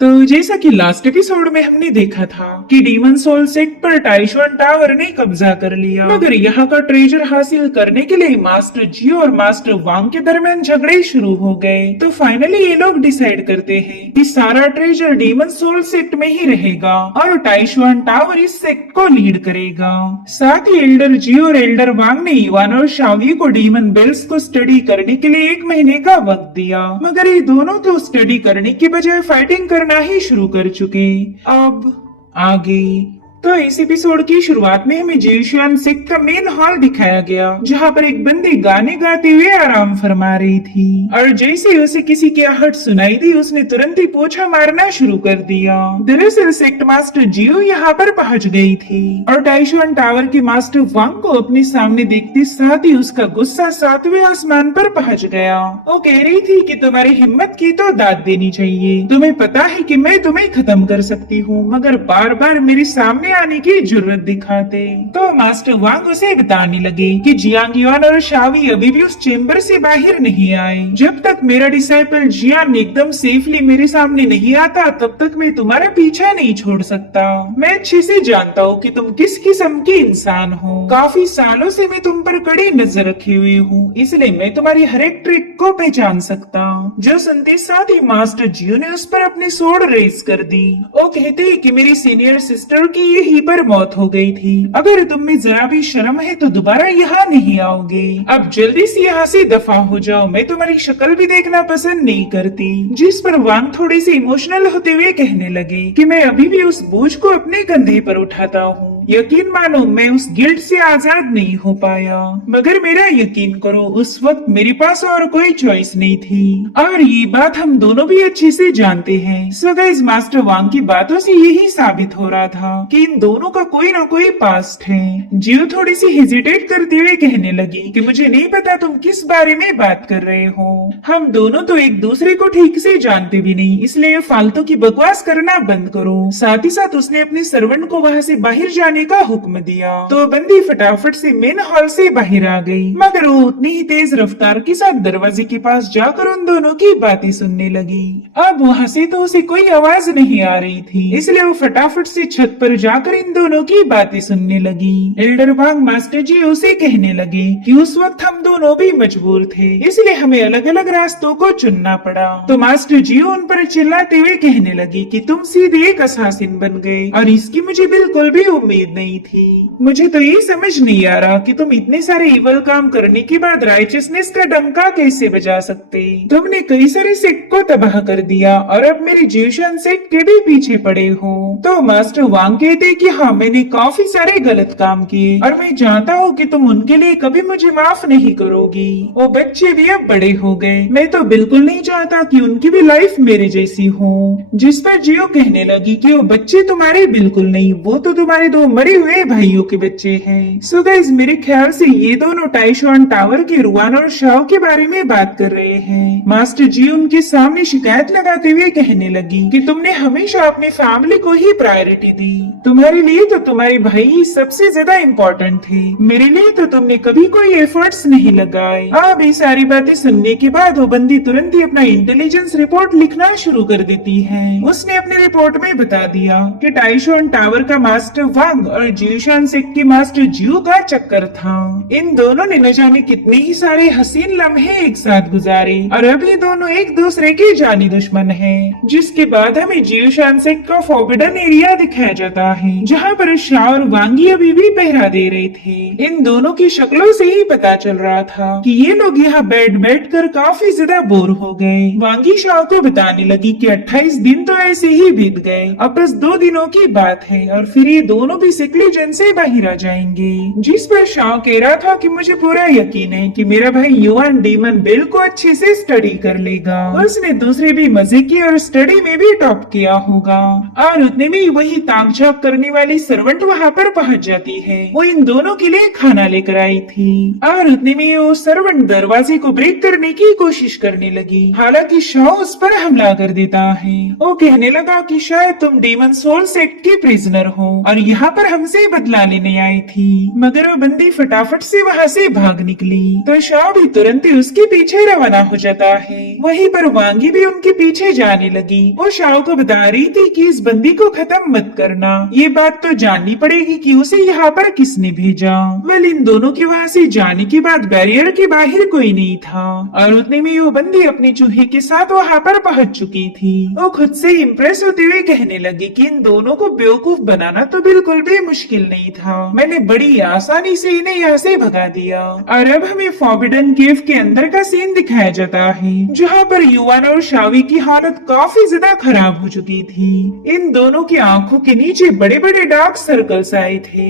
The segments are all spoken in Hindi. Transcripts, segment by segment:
तो जैसा कि लास्ट एपिसोड में हमने देखा था कि डीमन सोल सेक्ट पर टाइशुआन टावर ने कब्जा कर लिया, मगर यहाँ का ट्रेजर हासिल करने के लिए मास्टर जियो और मास्टर वांग के दरमियान झगड़े शुरू हो गए। तो फाइनली ये लोग डिसाइड करते हैं कि सारा ट्रेजर डीमन सोल सेक्ट में ही रहेगा और टाइशुआन टावर इस सेक्ट को लीड करेगा। साथ ही एल्डर जियो और एल्डर वांग ने इवान और शावी को डीमन बेल्स को स्टडी करने के लिए 1 महीने का वक्त दिया, मगर ये दोनों तो स्टडी करने के बजाय फाइटिंग करना ही शुरू कर चुके। अब आगे तो इस एपिसोड की शुरुआत में हमें जियोशियान सेक्ट का मेन हॉल दिखाया गया, जहाँ पर एक बंदी गाने गाते हुए आराम फरमा रही थी और जैसे उसे किसी की आहट सुनाई दी उसने तुरंत ही पोछा मारना शुरू कर दिया। दरअसल सेक्ट मास्टर जियो यहाँ पर पहुँच गई थी और टाइशुआन टावर के मास्टर वांग को अपने सामने देखते साथ ही उसका गुस्सा 7वें आसमान पर पहुँच गया। वो कह रही थी कि तुम्हारी हिम्मत की तो दाद देनी चाहिए, तुम्हें पता है कि मैं तुम्हें खत्म कर सकती हूँ, मगर बार बार मेरे सामने आने की जरूरत दिखाते। तो मास्टर वांग उसे बताने लगे कि जियांग युआन और शावी अभी भी उस चेम्बर से बाहर नहीं आए। जब तक मेरा डिसाइपल जियान एकदम सेफली मेरे सामने नहीं आता तब तक मैं तुम्हारा पीछा नहीं छोड़ सकता। मैं अच्छे से जानता हूँ कि तुम किस किस्म के इंसान हो, काफी सालों से मैं तुम पर कड़ी नजर रखी हुई हूँ, इसलिए मैं तुम्हारी हर एक ट्रिक को पहचान सकता। जो सुनते साथ ही मास्टर जियो ने उस पर अपनी सोड रेस कर दी। वो कहते कि मेरी सीनियर सिस्टर की यहीं पर मौत हो गई थी, अगर तुम में जरा भी शर्म है तो दोबारा यहाँ नहीं आओगे। अब जल्दी से यहाँ से दफा हो जाओ, मैं तुम्हारी शक्ल भी देखना पसंद नहीं करती। जिस पर वांग थोड़े से इमोशनल होते हुए कहने लगे कि मैं अभी भी उस बोझ को अपने कंधे पर उठाता हूँ, यकीन मानो मैं उस गिल्ट से आजाद नहीं हो पाया, मगर मेरा यकीन करो उस वक्त मेरे पास और कोई चॉइस नहीं थी और ये बात हम दोनों भी अच्छे से जानते हैं। सो गाइस मास्टर वांग की बातों से यही साबित हो रहा था कि इन दोनों का कोई ना कोई पास्ट है। जियो थोड़ी सी हेजिटेट करते हुए कहने लगी कि मुझे नहीं पता तुम किस बारे में बात कर रहे हो, हम दोनों तो एक दूसरे को ठीक से जानते भी नहीं, इसलिए फालतू की बकवास करना बंद करो। साथ ही साथ उसने अपने सर्वेंट को वहाँ से बाहर जाने का हुक्म दिया तो बंदी फटाफट से मेन हॉल से बाहर आ गई, मगर वो उतनी ही तेज रफ्तार के साथ दरवाजे के पास जाकर उन दोनों की बातें सुनने लगी। अब वहाँ से तो उसे कोई आवाज नहीं आ रही थी, इसलिए वो फटाफट से छत पर जाकर इन दोनों की बातें सुनने लगी। एल्डर वांग मास्टर जी उसे कहने लगे कि उस वक्त हम दोनों भी मजबूर थे, इसलिए हमें अलग अलग रास्तों को चुनना पड़ा। तो मास्टर जी उन पर चिल्लाते हुए कहने लगे कि तुम सीधे एक असासिन बन गए और इसकी मुझे बिल्कुल भी उम्मीद नहीं थी। मुझे तो ये समझ नहीं आ रहा कि तुम इतने सारे इवल काम करने के बाद राइचसनेस का डंका कैसे बजा सकते। तुमने कई सारे सेक्ट को तबाह कर दिया और अब मेरे जियोशियान सेक्ट के भी पीछे पड़े हो। तो मास्टर वांग कहते कि हाँ मैंने काफी सारे गलत काम किए और मैं जानता हूँ कि तुम उनके लिए कभी मुझे माफ नहीं करोगी। वो बच्चे भी अब बड़े हो गए, मैं तो बिल्कुल नहीं चाहता कि उनकी भी लाइफ मेरे जैसी हो। जिस पर जियो कहने लगी कि वो बच्चे तुम्हारे बिल्कुल नहीं, वो तो तुम्हारे दो मरे हुए भाइयों के बच्चे हैं। सो गाइस मेरे ख्याल से ये दोनों टाइशुआन टावर के रुआन और शाओ के बारे में बात कर रहे हैं। मास्टर जी उनके सामने शिकायत लगाते हुए कहने लगी कि तुमने हमेशा अपनी फैमिली को ही प्रायोरिटी दी, तुम्हारे लिए तो तुम्हारे भाई ही सबसे ज्यादा इम्पोर्टेंट थे, मेरे लिए तो तुमने कभी कोई एफर्ट्स नहीं लगाए। अब ये सारी बातें सुनने के बाद वो बंदी तुरंत ही अपना इंटेलिजेंस रिपोर्ट लिखना शुरू कर देती है। उसने अपने रिपोर्ट में बता दिया कि टाइशुआन टावर का मास्टर वांग और जियोशियान सेक्ट के मास्टर जियो का चक्कर था। इन दोनों ने न जाने कितने ही सारे हसीन लम्हे एक साथ गुजारे और अब ये दोनों एक दूसरे के जानी दुश्मन हैं। जिसके बाद हमें जियोशियान सेक्ट का फॉरबिडन एरिया दिखाया जाता है, जहाँ पर शाह और वांगी अभी भी पहरा दे रहे थे। इन दोनों की शक्लों से ही पता चल रहा था कि ये लोग यहाँ बैठ कर काफी ज्यादा बोर हो गए। वांगी शाह को बताने लगी कि 28 दिन तो ऐसे ही बीत गए, अब बस 2 दिनों की बात है और फिर ये दोनों भी सिक्लीजन से बाहर आ जाएंगे। जिस पर शाह कह रहा था कि मुझे पूरा यकीन है कि मेरा भाई युआन डीमन बेल को अच्छे से स्टडी कर लेगा, उसने दूसरे भी मजे की और स्टडी में भी टॉप किया होगा। और उतने में वही ताक झाक करने वाली सर्वेंट वहाँ पर पहुँच जाती है, वो इन दोनों के लिए खाना लेकर आई थी और उतने में वो सर्वेंट दरवाजे को ब्रेक करने की कोशिश करने लगी। हालांकि शाह उस पर हमला कर देता है। वो कहने लगा कि शायद तुम डीमन सोल सेक्ट के प्रिजनर हो और यहाँ पर हमसे बदला लेने आई थी, मगर वो बंदी फटाफट से वहाँ से भाग निकली तो शाओ भी तुरंत ही उसके पीछे रवाना हो जाता है। वहीं पर वांगी भी उनके पीछे जाने लगी। वो शाओ को बता रही थी कि इस बंदी को खत्म मत करना, ये बात तो जाननी पड़ेगी कि उसे यहाँ पर किसने भेजा। वेल इन दोनों के वहाँ से जाने के बाद बैरियर के बाहर कोई नहीं था और उतने में वो बंदी अपने चूहे के साथ वहाँ पर पहुँच चुकी थी। वो खुद से इम्प्रेस होते हुए कहने लगी कि इन दोनों को बेवकूफ बनाना तो बिल्कुल भी मुश्किल नहीं था, मैंने बड़ी आसानी से इन्हें यहाँ से भगा दिया। और अब हमें फॉरबिडन केव के अंदर का सीन दिखाया जाता है जहाँ पर युवान और शावी की हालत काफी ज्यादा खराब हो चुकी थी। इन दोनों की आंखों के नीचे बड़े बड़े डार्क सर्कल्स आए थे।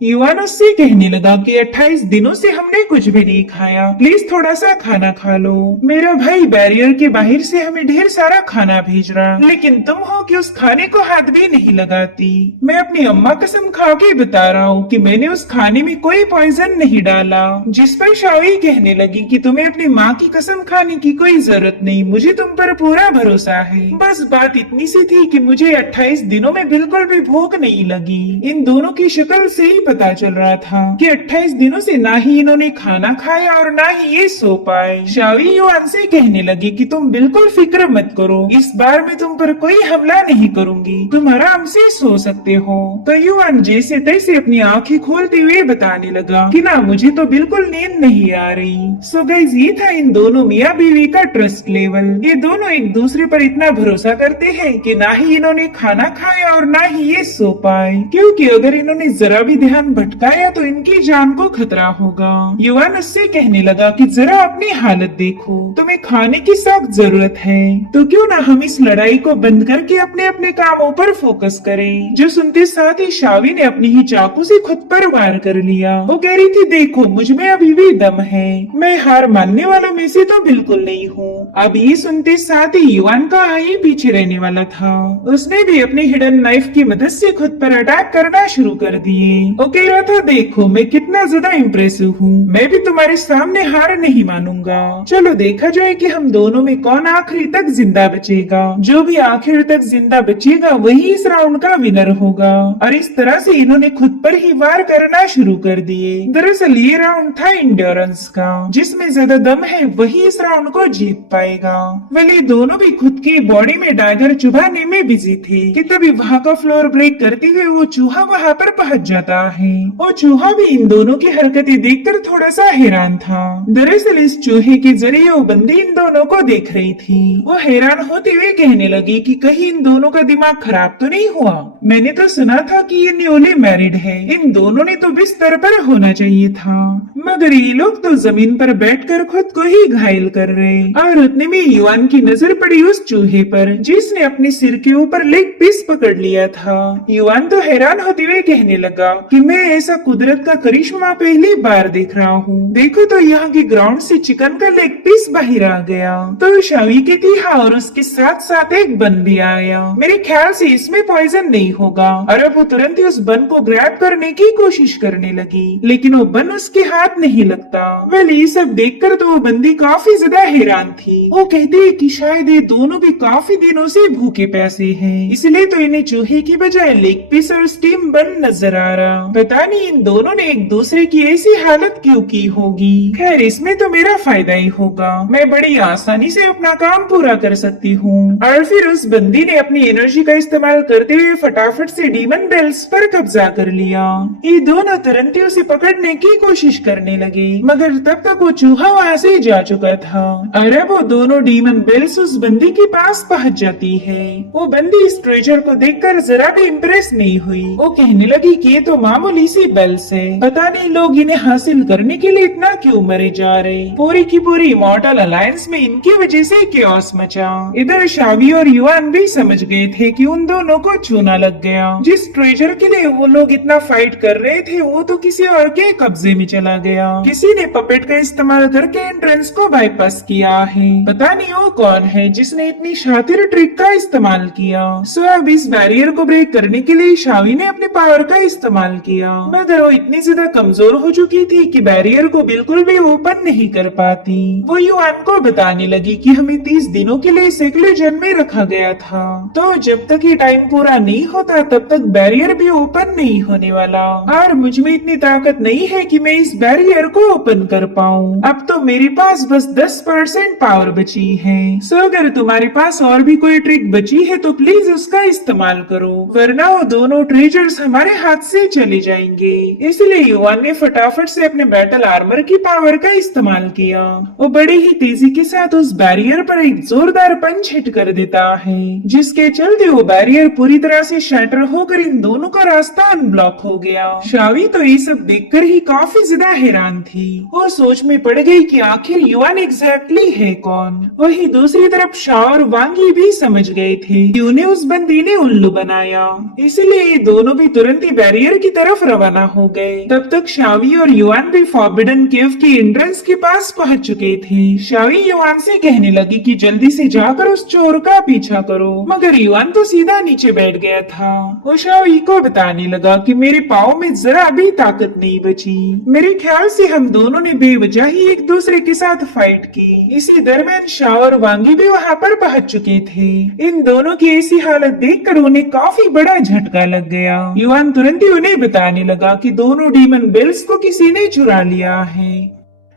युवान उससे कहने लगा कि 28 दिनों से हमने कुछ भी नहीं खाया, प्लीज थोड़ा सा खाना खा लो। मेरा भाई बैरियर के बाहर से हमें ढेर सारा खाना भेज रहा, लेकिन तुम हो कि उस खाने को हाथ भी नहीं लगाती। मैं अपनी अम्मा कसम खा के बता रहा हूँ कि मैंने उस खाने में कोई पॉइजन नहीं डाला। जिस पर शाओई कहने लगी कि तुम्हें अपनी माँ की कसम खाने की कोई जरूरत नहीं, मुझे तुम पर पूरा भरोसा है। बस बात इतनी सी थी कि मुझे 28 दिनों में बिल्कुल भी भूख नहीं लगी। इन दोनों की शक्ल से ही पता चल रहा था कि 28 दिनों से ना ही इन्होंने खाना खाया और ना ही ये सो पाए। शावी युआन से कहने लगी कि तुम बिल्कुल फिक्र मत करो, इस बार मैं तुम पर कोई हमला नहीं करूंगी, तुम आराम से सो सकते हो। तो युआन जैसे तैसे अपनी आंखें खोलते हुए बताने लगा कि ना मुझे तो बिल्कुल नींद नहीं आ रही। सो गाइस ये था इन दोनों मियाँ बीवी का ट्रस्ट लेवल। ये दोनों एक दूसरे पर इतना भरोसा करते हैं कि ना ही इन्होंने खाना खाया और ना ही ये सो पाए, क्योंकि अगर इन्होंने जरा भी ध्यान भटकाया तो इनकी जान को खतरा होगा। युवान उससे कहने लगा कि जरा अपनी हालत देखो, तुम्हें खाने की सख्त जरूरत है, तो क्यों ना हम इस लड़ाई को बंद करके अपने अपने कामों पर फोकस करें। जो सुनते साथ ही शावी ने अपनी ही चाकू से खुद पर वार कर लिया। वो कह रही थी देखो मुझ में अभी भी दम है, मैं हार मानने वालों में से तो बिल्कुल नहीं हूँ। अब ये सुनते साथ ही युवान का आई पीछे रहने वाला था, उसने भी अपनी हिडन नाइफ की मदद से खुद पर अटैक करना शुरू कर दिए। वो कह रहा था देखो मैं कितना ज्यादा इम्प्रेसिव हूँ, मैं भी तुम्हारे सामने हार नहीं मानूंगा। चलो देखा जाए कि हम दोनों में कौन आखिरी तक जिंदा बचेगा। जो भी आखिर तक जिंदा बचेगा वही इस राउंड का विनर होगा। और इस तरह से इन्होंने खुद पर ही वार करना शुरू कर दिए। दरअसल ये राउंड था इंड्योरेंस का, जिसमें ज्यादा दम है वही इस राउंड को जीत पाएगा। ये दोनों भी खुद की बॉडी में डैगर चुभाने में बिजी थे कि तभी वहाँ का फ्लोर ब्रेक करते हुए वो चूहा वहाँ पर पहुँच जाता है। वो चूहा भी इन दोनों की हरकतें देखकर थोड़ा सा हैरान था। दरअसल इस चूहे के जरिए वो बंदी इन दोनों को देख रही थी। वो हैरान होते हुए कहने लगी कि कहीं इन दोनों का दिमाग खराब तो नहीं हुआ, मैंने तो सुना था कि ये न्यूली मैरिड है, इन दोनों ने तो बिस्तर पर होना चाहिए था, मगर ये लोग तो जमीन पर बैठकर खुद को ही घायल कर रहे। और उतने में युवान की नजर पड़ी उस चूहे पर जिसने अपने सिर के ऊपर लेग पीस पकड़ लिया था। युवान तो हैरान होते हुए कहने लगा कि मैं ऐसा कुदरत का करिश्मा पहली बार देख रहा हूँ, देखो तो यहाँ के ग्राउंड से चिकन का लेग पीस बाहर आ गया। तो शावी की थी हाँ, और उसके साथ साथ एक बन भी आया। मेरे ख्याल से इसमें पॉइजन नहीं होगा। और अब वो तुरंत ही उस बन को ग्रैब करने की कोशिश करने लगी, लेकिन वो बन उसके हाथ नहीं लगता। ये सब देखकर तो वो बंदी काफी ज्यादा हैरान थी। वो कहती है कि शायद ये दोनों भी काफी दिनों से भूखे प्यासे हैं, इसलिए तो इन्हें चूहे की बजाय लेग पीस और स्टीम बन नजर आ रहा। पता नहीं इन दोनों ने एक दूसरे की ऐसी हालत क्यों की होगी। खैर इसमें तो मेरा फायदा ही होगा, मैं बड़ी आसानी से अपना काम पूरा कर सकती हूँ। और फिर उस बंदी ने अपनी एनर्जी का इस्तेमाल करते हुए फटाफट से डीमन बेल्स पर कब्जा कर लिया। ये दोनों तुरंत ही उसे पकड़ने की कोशिश करने लगे, मगर तब तक वो चूहा वहाँ से जा चुका था। और अब वो दोनों डीमन बेल्स उस बंदी के पास पहुँच जाती है। वो बंदी इस ट्रेजर को देखकर जरा भी इम्प्रेस नहीं हुई। वो कहने लगी कि ये तो मामूली सी बेल्स है, पता नहीं लोग इन्हें हासिल करने के लिए इतना क्यों मरे जा रहे। पूरी की पूरी इमॉर्टल अलायंस में इनकी वजह से केओस मचा। इधर शावी और युवान भी समझ गए थे कि उन दोनों को चूना लग गया। जिस ट्रेजर के लिए वो लोग इतना फाइट कर रहे थे वो तो किसी और के कब्जे में चला गया। किसी ने पपेट का इस्तेमाल करके एंट्रेंस को बाईपास किया है। पता नहीं वो कौन है जिसने इतनी शातिर ट्रिक का इस्तेमाल किया। सो अब इस बैरियर को ब्रेक करने के लिए शावी ने अपने पावर का इस्तेमाल किया। गया, मगर वो इतनी ज्यादा कमजोर हो चुकी थी कि बैरियर को बिल्कुल भी ओपन नहीं कर पाती। वो युआन को बताने लगी कि हमें 30 दिनों के लिए सेक्युलर में रखा गया था, तो जब तक ये टाइम पूरा नहीं होता तब तक बैरियर भी ओपन नहीं होने वाला, और मुझ में इतनी ताकत नहीं है कि मैं इस बैरियर को ओपन कर पाऊँ। अब तो मेरे पास बस 10% पावर बची है। सो अगर तुम्हारे पास और भी कोई ट्रिक बची है तो प्लीज उसका इस्तेमाल करो, वरना वो दोनों ट्रेजर्स हमारे हाथ से चले जाएंगे। इसलिए युवान ने फटाफट से अपने बैटल आर्मर की पावर का इस्तेमाल किया। वो बड़ी ही तेजी के साथ उस बैरियर पर एक जोरदार पंच हिट कर देता है, जिसके चलते वो बैरियर पूरी तरह से शैटर होकर इन दोनों का रास्ता अनब्लॉक हो गया। शावी तो ये सब देखकर ही काफी ज्यादा हैरान थी। वो सोच में पड़ गई कि आखिर युवान एग्जैक्टली है कौन। वही दूसरी तरफ शाह और वांगी भी समझ गए थे कि उन्हें उस बंदी ने उल्लू बनाया, इसलिए ये दोनों भी तुरंत ही बैरियर की तरफ रवाना हो गए। तब तक शावी और युआन भी फॉरबिडन केव की एंट्रेंस के पास पहुंच चुके थे। शावी युआन से कहने लगी कि जल्दी से जाकर उस चोर का पीछा करो, मगर युआन तो सीधा नीचे बैठ गया था। वो शावी को बताने लगा कि मेरे पाँव में जरा भी ताकत नहीं बची। मेरे ख्याल से हम दोनों ने बेवजह ही एक दूसरे के साथ फाइट की। इसी दरमियान शाह और वांगी भी वहाँ पर पहुंच चुके थे। इन दोनों की ऐसी हालत देखकर उन्हें काफी बड़ा झटका लग गया। युआन तुरंत ही उन्हें बताने लगा कि दोनों डीमन बेल्स को किसी ने चुरा लिया है।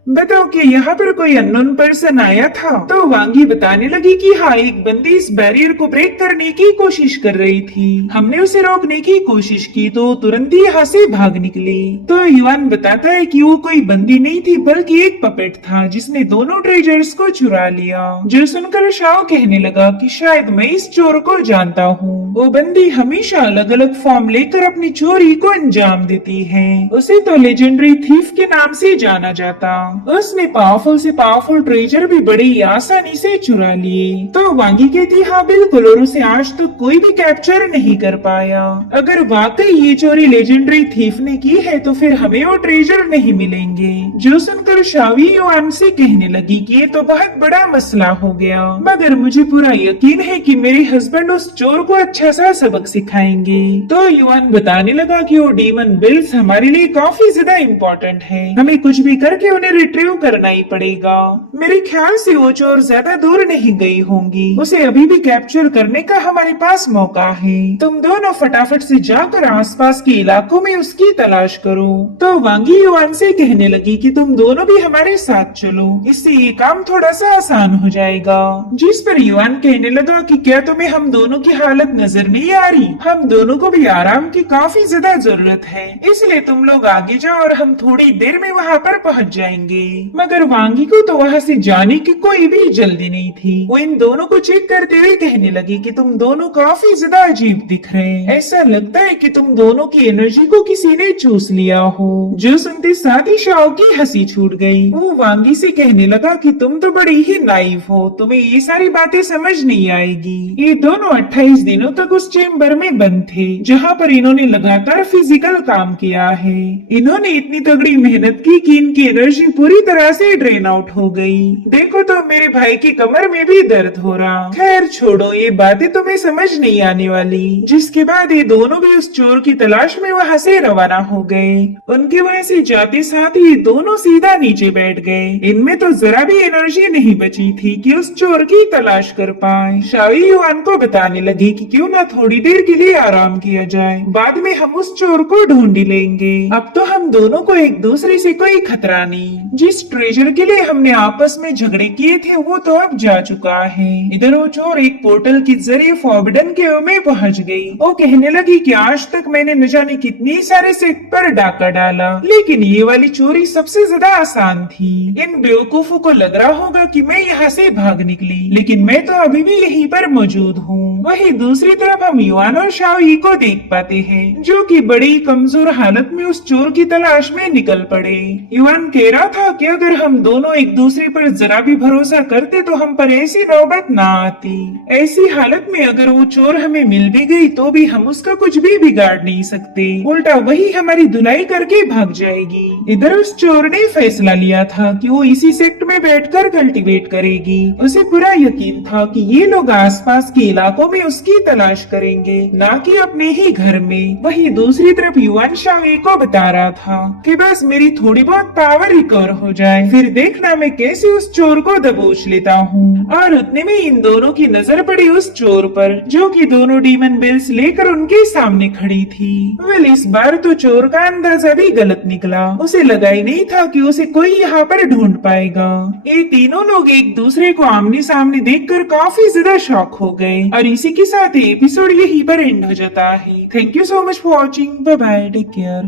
बताओ कि यहाँ पर कोई अननोन पर्सन आया था? तो वांगी बताने लगी कि हाँ, एक बंदी इस बैरियर को ब्रेक करने की कोशिश कर रही थी। हमने उसे रोकने की कोशिश की तो तुरंत ही यहाँ से भाग निकली। तो युआन बताता है कि वो कोई बंदी नहीं थी बल्कि एक पपेट था जिसने दोनों ट्रेजर्स को चुरा लिया। जो सुनकर शाओ कहने लगा कि शायद मैं इस चोर को जानता हूँ। वो बंदी हमेशा अलग अलग फॉर्म लेकर अपनी चोरी को अंजाम देती है। उसे तो लेजेंडरी थीफ के नाम से जाना जाता। उसने पावरफुल से पावरफुल ट्रेजर भी बड़ी आसानी से चुरा लिए। तो वांगी कहती हाँ बिल्कुल, और उसे आज तक कोई भी कैप्चर नहीं कर पाया। अगर वाकई ये चोरी लेजेंडरी थीफ ने की है तो फिर हमें वो ट्रेजर नहीं मिलेंगे। जो सुनकर शावी युआन से कहने लगी कि ये तो बहुत बड़ा मसला हो गया, मगर मुझे पूरा यकीन है कि मेरे हस्बैंड उस चोर को अच्छा सा सबक सिखाएंगे। तो युआन बताने लगा कि वो डीमन बिल्स हमारे लिए काफी ज्यादा इम्पोर्टेंट है, हमें कुछ भी करके उन्हें रिट्रीव करना ही पड़ेगा। मेरे ख्याल से वो चोर ज्यादा दूर नहीं गई होंगी, उसे अभी भी कैप्चर करने का हमारे पास मौका है। तुम दोनों फटाफट से जाकर आसपास के इलाकों में उसकी तलाश करो। तो वांगी युआन से कहने लगी कि तुम दोनों भी हमारे साथ चलो, इससे ये काम थोड़ा सा आसान हो जाएगा। जिस पर युआन कहने लगा कि क्या तुम्हें हम दोनों की हालत नजर नहीं आ रही? हम दोनों को भी आराम की काफी ज्यादा जरूरत है, इसलिए तुम लोग आगे जाओ और हम थोड़ी देर में वहाँ पर पहुँच जाएंगे। मगर वांगी को तो वहाँ से जाने की कोई भी जल्दी नहीं थी। वो इन दोनों को चेक करते हुए कहने लगी कि तुम दोनों काफी ज्यादा अजीब दिख रहे हैं, ऐसा लगता है कि तुम दोनों की एनर्जी को किसी ने चूस लिया हो। जो सुनते साथ ही शाओ की हंसी छूट गई। वो वांगी से कहने लगा कि तुम तो बड़ी ही नाइव हो, तुम्हें ये सारी बातें समझ नहीं आएगी। ये दोनों 28 दिनों तक उस चेम्बर में बंद थे जहाँ पर इन्होंने लगातार फिजिकल काम किया है। इन्होंने इतनी तगड़ी मेहनत की कि इनकी एनर्जी पूरी तरह से ड्रेन आउट हो गई। देखो तो मेरे भाई की कमर में भी दर्द हो रहा। खैर छोड़ो, ये बातें तुम्हें समझ नहीं आने वाली। जिसके बाद ये दोनों भी उस चोर की तलाश में वहाँ से रवाना हो गए। उनके वहाँ से जाते साथ ही दोनों सीधा नीचे बैठ गए। इनमें तो जरा भी एनर्जी नहीं बची थी कि उस चोर की तलाश कर पाए। शावी युआन को बताने लगी कि क्यों ना थोड़ी देर के लिए आराम किया जाए, बाद में हम उस चोर को ढूंढ लेंगे। अब तो हम दोनों को एक दूसरे से कोई खतरा नहीं। जिस ट्रेजर के लिए हमने आपस में झगड़े किए थे वो तो अब जा चुका है। इधर वो चोर एक पोर्टल के जरिए फॉरबिडन केव में पहुंच गई। वो कहने लगी कि आज तक मैंने न जाने कितनी सारे सेट पर डाका डाला, लेकिन ये वाली चोरी सबसे ज्यादा आसान थी। इन बेवकूफों को लग रहा होगा कि मैं यहाँ से भाग निकली, लेकिन मैं तो अभी भी यहीं पर मौजूद हूँ। वहीं दूसरी तरफ हम युआन और शाओई को देख पाते हैं, जो कि बड़ी कमजोर हालत में उस चोर की तलाश में निकल पड़े। युआन कह रहा था कि अगर हम दोनों एक दूसरे पर जरा भी भरोसा करते तो हम पर ऐसी नौबत ना आती। ऐसी हालत में अगर वो चोर हमें मिल भी गई तो भी हम उसका कुछ भी बिगाड़ नहीं सकते, उल्टा वही हमारी धुलाई करके भाग जाएगी। इधर उस चोर ने फैसला लिया था कि वो इसी सेक्ट में बैठकर कल्टीवेट करेगी। उसे पूरा यकीन था कि ये लोग आसपास के इलाकों में उसकी तलाश करेंगे, ना कि अपने ही घर में। वहीं दूसरी तरफ युवान शावे को बता रहा था कि बस मेरी थोड़ी बहुत पावर रिकवर हो जाए, फिर देखना मैं कैसे उस चोर को दबोच लेता हूँ। और उतने में इन दोनों की नजर पड़ी उस चोर पर, जो कि दोनों डीमन बेल्स लेकर उनके सामने खड़ी थी। वेल, इस बार तो चोर का अंदाजा भी गलत निकला। उसे लगा ही नहीं था कि उसे कोई यहाँ पर ढूंढ पाएगा। ये तीनों लोग एक दूसरे को आमने सामने देखकर काफी ज्यादा शॉक हो गए। और इसी के साथ एपिसोड यहीं पर एंड हो जाता है। Thank you so much for watching. Bye bye, take care.